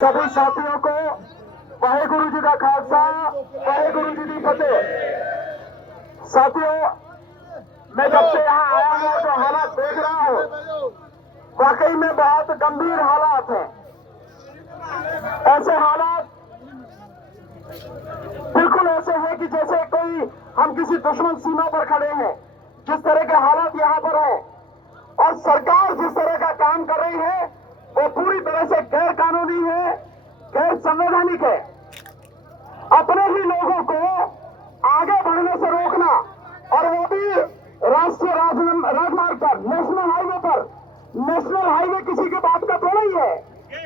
सभी साथियों को वाहेगुरु जी का खालसा, वाहेगुरु जी की फतेह। साथियों, मैं जब से यहाँ आया हूँ जो हालात देख रहा हूँ, वाकई में बहुत गंभीर हालात हैं। ऐसे हालात बिल्कुल ऐसे हैं कि जैसे कोई हम किसी दुश्मन सीमा पर खड़े हैं। जिस तरह के हालात यहाँ पर हैं और सरकार जिस तरह का काम कर रही है वो पूरी तरह से गैर कानूनी है, गैर संवैधानिक है। अपने ही लोगों को आगे बढ़ने से रोकना, और वो भी राष्ट्रीय राजमार्ग पर, नेशनल हाईवे पर। नेशनल हाईवे किसी की बात का थोड़ा ही है,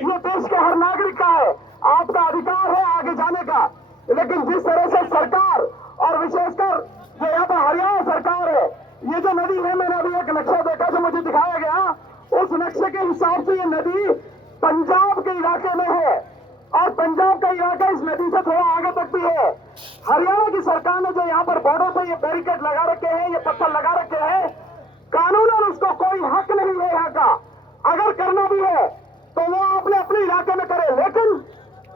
ये देश के हर नागरिक का है, आपका अधिकार है आगे जाने का। लेकिन जिस तरह से सरकार और विशेषकर जो यहाँ पर हरियाणा सरकार है, ये जो नदी है, मैंने अभी एक नक्शा देखा जो मुझे दिखाया गया, उस नक्शे के हिसाब से ये नदी पंजाब के इलाके में है और पंजाब का इलाका इस नदी से थोड़ा आगे तक भी है। हरियाणा की सरकार ने जो यहाँ पर बॉर्डर पे ये बैरिकेड लगा रखे हैं, ये पत्थर लगा रखे हैं, कानूनन उसको कोई हक नहीं है यहाँ का। अगर करना भी है तो वो अपने अपने इलाके में करे, लेकिन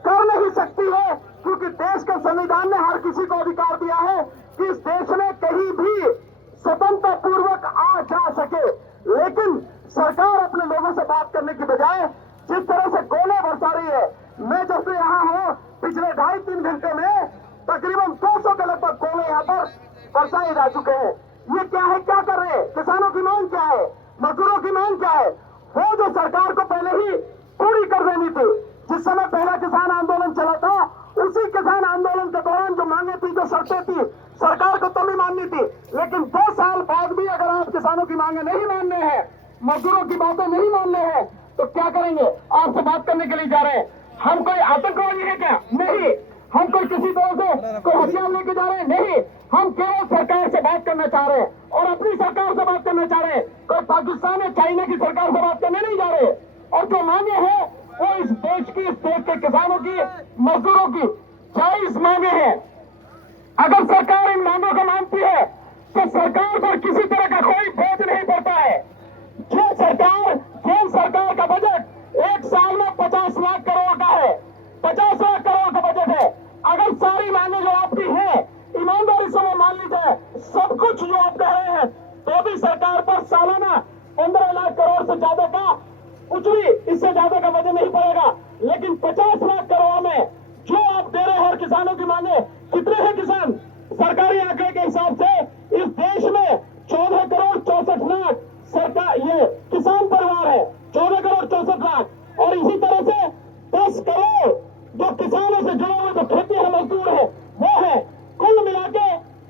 कर नहीं सकती है क्योंकि देश के संविधान ने हर किसी को अधिकार दिया है कि इस देश में कहीं भी स्वतंत्र पूर्वक आ जा सके। लेकिन सरकार अपने लोगों से बात करने की बजाय जिस तरह से गोले बरसा रही है, मैं जब से यहाँ हूँ पिछले 2.5-3 घंटे में तकरीबन 200 के लगभग गोले यहाँ पर बरसाए जा चुके हैं। ये क्या है, क्या कर रहे हैं? किसानों की मांग क्या है, मजदूरों की मांग क्या है? वो जो सरकार को पहले ही पूरी कर देनी थी। जिस समय पहला किसान आंदोलन चला था, उसी किसान आंदोलन के दौरान जो मांगे थी, जो शर्तें थी, सरकार को तभी माननी थी। लेकिन 2 साल बाद भी अगर आप किसानों की मांगे नहीं मानने हैं, मजदूरों की बातें नहीं मानने हैं, तो क्या करेंगे? आपसे बात करने के लिए जा रहे हैं। हम कोई आतंकवादी है क्या? नहीं। हम कोई किसी तरह से कोई हथियार लेके जा रहे हैं? नहीं। हम केवल सरकार से बात करना चाह रहे हैं और अपनी सरकार से बात करना चाह रहे हैं। कोई पाकिस्तान या चाइना की सरकार से बात करने नहीं जा रहे। और जो मांगे हैं वो इस देश के किसानों की, मजदूरों की जायज मांगे हैं। अगर सरकार इन मांगों को मानती है तो सरकार पर किसी तरह का कोई बोझ नहीं पड़ता है। केंद्र सरकार का बजट एक साल में 50 लाख करोड़ का है, 50 लाख करोड़ का बजट है। अगर सारी मांगे जो आपकी हैं ईमानदारी से वो मान ली जाए, सब कुछ जो आप कह रहे हैं, तो भी सरकार पर सालाना 15 लाख करोड़ से ज्यादा का, कुछ भी इससे ज्यादा का वजन नहीं पड़ेगा। लेकिन 50 लाख करोड़ में जो आप दे रहे हैं और किसानों की मांगे, कितने हैं किसान? सरकारी आंकड़े के हिसाब से इस देश में 14 करोड़ 64 लाख सरकार ये किसान परिवार है, 14 करोड़ 64 लाख। और इसी तरह से 10 करोड़ जो किसानों से जुड़े हुए जो खेती मजदूर है वो है। कुल मिला के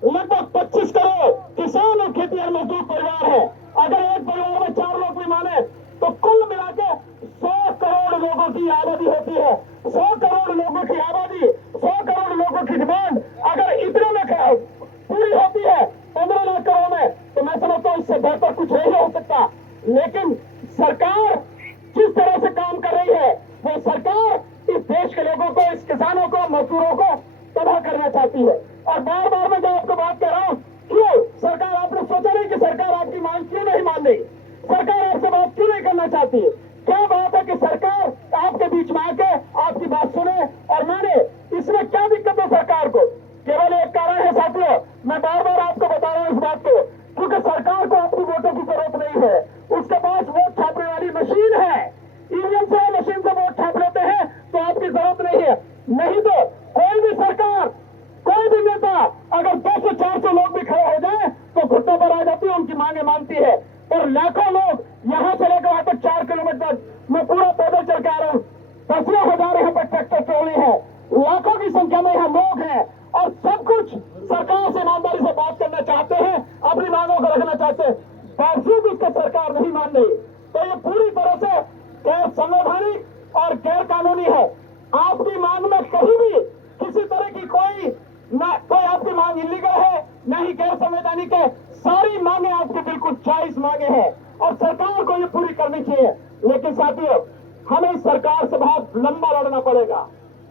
लगभग 25 करोड़ किसान और खेती मजदूर परिवार है। अगर एक परिवार में 4 लोग भी माने तो कुल मिला के 100 करोड़ लोगों की आबादी होती है। 100 करोड़ लोगों की आबादी, 100 करोड़ लोगों की डिमांड अगर इतने में पूरी होती है 15 लाख करोड़ में, तो मैं समझता हूँ इससे बेहतर कुछ नहीं हो सकता। लेकिन सरकार जिस तरह से काम कर रही है, वो सरकार इस देश के लोगों को, इस किसानों को, मजदूरों को तबाह करना चाहती है। और बार बार मैं जो आपको बात कर रहा हूँ, क्यों सरकार, आपने सोचा नहीं कि सरकार आपकी मांग क्यों नहीं मान रही? सरकार आपसे बात क्यों नहीं करना चाहती है? क्या बात है कि सरकार आपके बीच में आके आपकी बात सुने और माने? इसमें क्या दिक्कत है सरकार को? केवल एक कारण है साथियों, मैं बार बार आपको बता रहा हूं इस बात को, क्योंकि सरकार को अपनी वोटों की जरूरत नहीं है। उसके पास वोट छापने वाली मशीन है, ईवीएम से मशीन से वोट छाप लेते हैं, तो आपकी जरूरत नहीं है। नहीं तो कोई भी सरकार, कोई भी नेता अगर 200-400 लोग भी खड़े हो जाए तो घुटनों पर आ जाती है, उनकी मांगे मानती है। और लाखों लोग यहाँ से लेकर वहां तक 4 किलोमीटर मैं पूरा पैदल चल के आ रहा हूँ। 10,000 यहाँ पर ट्रैक्टर ट्रॉली है, लाखों की संख्या में यहाँ लोग हैं और सब कुछ सरकार से ईमानदारी से बात करना चाहते हैं, अपनी मांगों को रखना चाहते हैं, बावजूद उसका सरकार नहीं मान रही। तो ये पूरी तरह से गैर संवैधानिक और गैर कानूनी है। आपकी मांग में कहीं भी किसी तरह की कोई आपकी मांग इलीगल है, न ही गैर संवैधानिक है। सारी मांगे आपकी बिल्कुल जायज मांगे हैं और सरकार को ये पूरी करनी चाहिए। लेकिन साथियों, हमें इस सरकार से बहुत लंबा लड़ना पड़ेगा।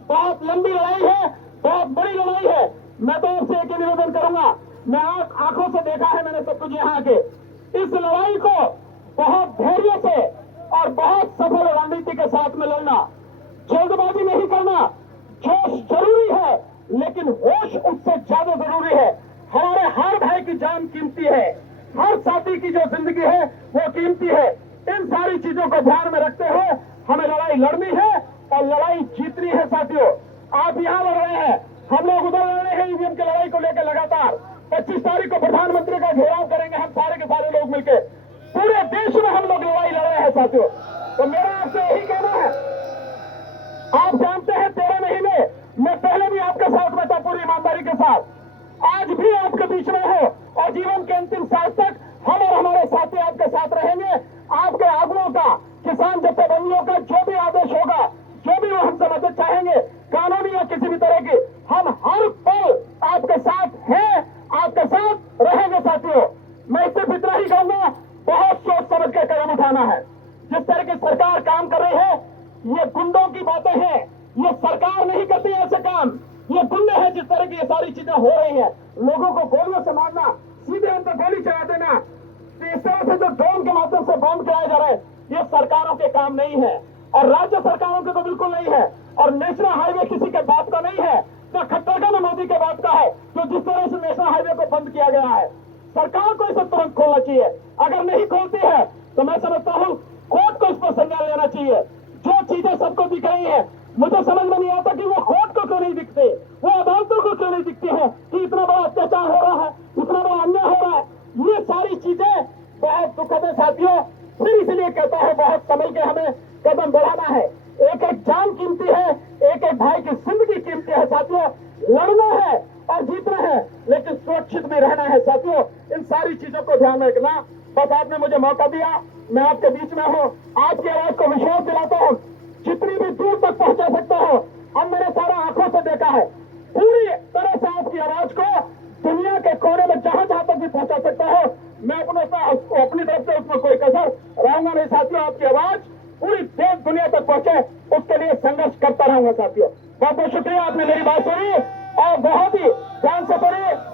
बहुत लंबी लड़ाई है, बहुत बड़ी लड़ाई है। मैं तो आपसे एक ही निवेदन करूंगा, मैं आंखों से देखा है मैंने सब कुछ यहाँ के, इस लड़ाई को बहुत धैर्य से और बहुत सफल रणनीति के साथ में लड़ना। जल्दबाजी नहीं करना। जोश जरूरी है, लेकिन होश उससे ज्यादा जरूरी है। हमारे हर भाई की जान कीमती है, हर साथी की जो जिंदगी है वो कीमती है। इन सारी चीजों को ध्यान में रखते हुए हमें लड़ाई लड़नी है और लड़ाई जीतनी है। साथियों, आप यहां लड़ रहे हैं, हम लोग उधर लड़ रहे हैं ईवीएम की लड़ाई को लेकर लगातार। 25 तारीख को प्रधानमंत्री का घेराव करेंगे हम सारे के सारे लोग मिलकर। पूरे देश में हम लोग लड़ाई लड़ रहे हैं साथियों। तो मेरा आपसे यही कहना है, आप जानते हैं 13 महीने मैं पहले भी आपके साथ में था, पूरी ईमानदारी के साथ, आज भी आपके बीच में हो और जीवन के अंतिम सांस तक हम और हमारे साथी आपके साथ रहेंगे। आपके आगुओं का, किसान जत्थेबंदियों का जो भी आदेश होगा, जो भी वो हमसे मदद चाहेंगे, कानूनी या किसी भी तरह की, हम हर पल आपके साथ हैं, आपके साथ रहेंगे। साथियों, मैं सिर्फ इतना ही कहूंगा, बहुत सोच समझ के कदम उठाना है। जिस तरह की सरकार काम कर रही है, ये गुंडों की बातें हैं, ये सरकार नहीं करती ऐसे काम, ये गुंडे हैं। जिस तरह की ये सारी चीजें हो रही है, लोगों को गोलियों से मारना, सीधे उन पर गोली चला देना, इस तरह से जो ड्रोन के माध्यम से बॉम्ब गिराए जा रहे हैं, ये सरकारों के काम नहीं है और राज्य सरकारों के तो बिल्कुल नहीं है। और नेशनल हाईवे किसी के बात का नहीं है, तो खट्टरगंज मोदी के बात का है। तो जिस तरह से नेशनल हाईवे को बंद किया गया है, सरकार को इसे तुरंत खोलना चाहिए। अगर नहीं खोलती है तो मैं समझता हूँ कोर्ट को इस पर संज्ञान लेना चाहिए। जो चीजें सबको दिख रही है, मुझे समझ में नहीं आता कि वो कोर्ट को क्यों नहीं दिखते, वो अदालतों को क्यों नहीं दिखती है कि इतना बड़ा अत्याचार हो रहा है, इतना बड़ा अन्याय हो रहा है। ये सारी चीजें बहुत दुखद है साथियों। फिर इसलिए कहता है, बहुत संभल के हमें कदम बढ़ाना है। एक एक जान कीमती है, एक एक भाई की जिंदगी कीमती है साथियों। लड़ना है और जीतना है, लेकिन सुरक्षित भी रहना है साथियों। इन सारी चीजों को ध्यान में रखना। बस आपने मुझे मौका दिया, मैं आपके बीच में हूँ, आपकी आवाज को विश्वास दिलाता हूँ, जितनी भी दूर तक पहुंचा सकता हूँ। अब मैंने सारा आंखों से देखा है, पूरी तरह से आपकी आवाज को दुनिया के कोने में जहां जहां तक भी पहुंचा सकता हूँ। मैं अपनी तरफ से उसमें कोई कसर रहूंगा नहीं साथियों। आपकी आवाज पूरी देश दुनिया तक पहुंचे, उसके लिए संघर्ष करता रहूंगा साथियों। बहुत बहुत शुक्रिया, आपने मेरी बात सुनी और बहुत ही ध्यान से पढ़ी।